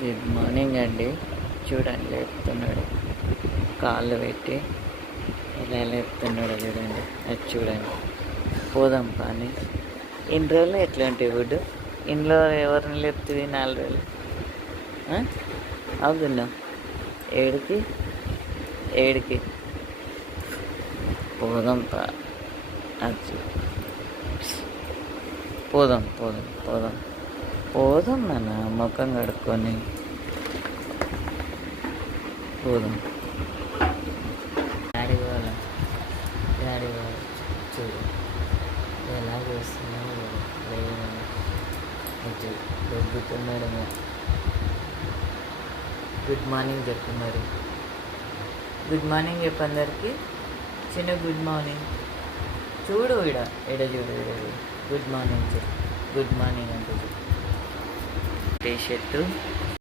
Good morning అండి. చూడండి లేపుతున్నాడు, కాళ్ళు పెట్టి ఇలా లేపుతున్నాడు చూడండి. అది చూడండి. పోదాం కానీ ఇన్ని రోజులు ఎట్లాంటి ఫుడ్ ఇంట్లో ఎవరిని లేపుతుంది 4 రోజులు అవుతున్నా ఏడికి ఏడికి పోదాం అది పోదాం పోదాం పోదాం పోదాం నాన్న, ముఖం కడుక్కొని పోదాం. డాడీ పోవాలా, డాడీ పోవాలి. చూడు ఎలా చేస్తున్నావు, లేదు దొబ్బుతున్నాడేమో. గుడ్ మార్నింగ్ చెప్పు మరి. గుడ్ మార్నింగ్ చెప్పు అందరికి. చిన్న గుడ్ మార్నింగ్ చూడు, ఇడ చూడు. గుడ్ మార్నింగ్ చెప్పు. గుడ్ మార్నింగ్ అంటే టీ షర్టు